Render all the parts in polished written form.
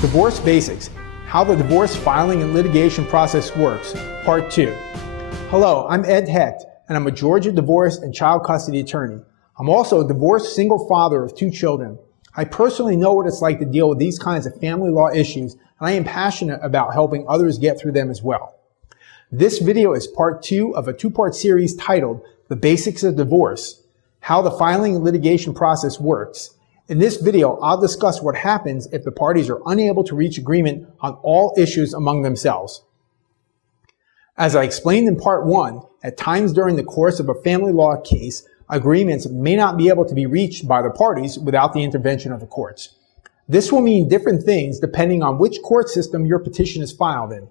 Divorce Basics, How the Divorce Filing and Litigation Process Works, Part 2. Hello, I'm Ed Hecht, and I'm a Georgia divorce and child custody attorney. I'm also a divorced single father of 2 children. I personally know what it's like to deal with these kinds of family law issues, and I am passionate about helping others get through them as well. This video is part 2 of a 2-part series titled The Basics of Divorce, How the Filing and Litigation Process Works. In this video, I'll discuss what happens if the parties are unable to reach agreement on all issues among themselves. As I explained in part 1, at times during the course of a family law case, agreements may not be able to be reached by the parties without the intervention of the courts. This will mean different things depending on which court system your petition is filed in.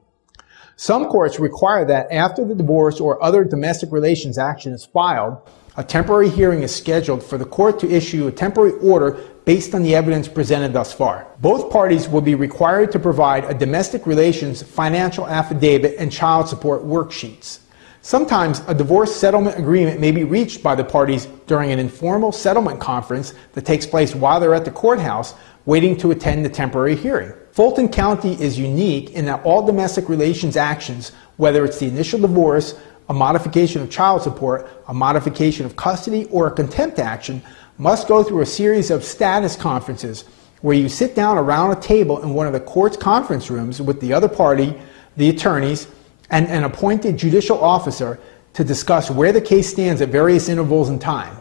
Some courts require that after the divorce or other domestic relations action is filed, a temporary hearing is scheduled for the court to issue a temporary order based on the evidence presented thus far. Both parties will be required to provide a domestic relations financial affidavit and child support worksheets. Sometimes a divorce settlement agreement may be reached by the parties during an informal settlement conference that takes place while they're at the courthouse waiting to attend the temporary hearing. Fulton County is unique in that all domestic relations actions, whether it's the initial divorce, a modification of child support, a modification of custody, or a contempt action, must go through a series of status conferences where you sit down around a table in one of the court's conference rooms with the other party, the attorneys, and an appointed judicial officer to discuss where the case stands at various intervals in time.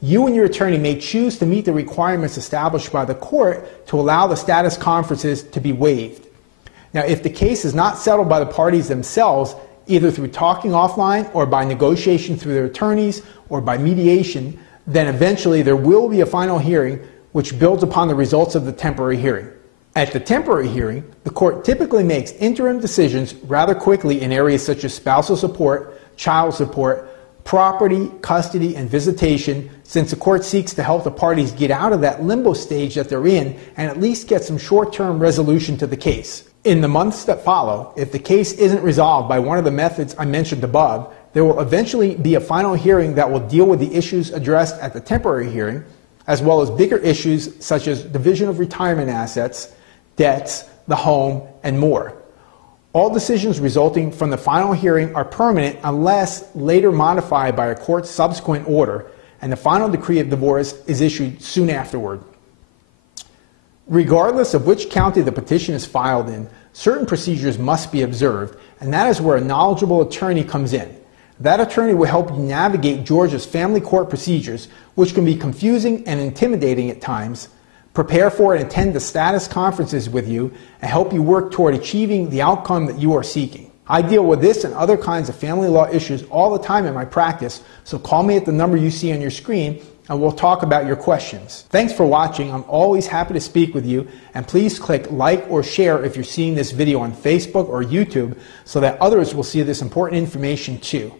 You and your attorney may choose to meet the requirements established by the court to allow the status conferences to be waived. Now, if the case is not settled by the parties themselves, either through talking offline or by negotiation through their attorneys or by mediation, then eventually there will be a final hearing which builds upon the results of the temporary hearing. At the temporary hearing, the court typically makes interim decisions rather quickly in areas such as spousal support, child support, property, custody, and visitation, since the court seeks to help the parties get out of that limbo stage that they're in and at least get some short-term resolution to the case. In the months that follow, if the case isn't resolved by one of the methods I mentioned above, there will eventually be a final hearing that will deal with the issues addressed at the temporary hearing, as well as bigger issues such as division of retirement assets, debts, the home, and more. All decisions resulting from the final hearing are permanent unless later modified by a court's subsequent order, and the final decree of divorce is issued soon afterward. Regardless of which county the petition is filed in, certain procedures must be observed, and that is where a knowledgeable attorney comes in. That attorney will help you navigate Georgia's family court procedures, which can be confusing and intimidating at times, prepare for and attend the status conferences with you, and help you work toward achieving the outcome that you are seeking. I deal with this and other kinds of family law issues all the time in my practice, so call me at the number you see on your screen and we'll talk about your questions. Thanks for watching. I'm always happy to speak with you, and please click like or share if you're seeing this video on Facebook or YouTube so that others will see this important information too.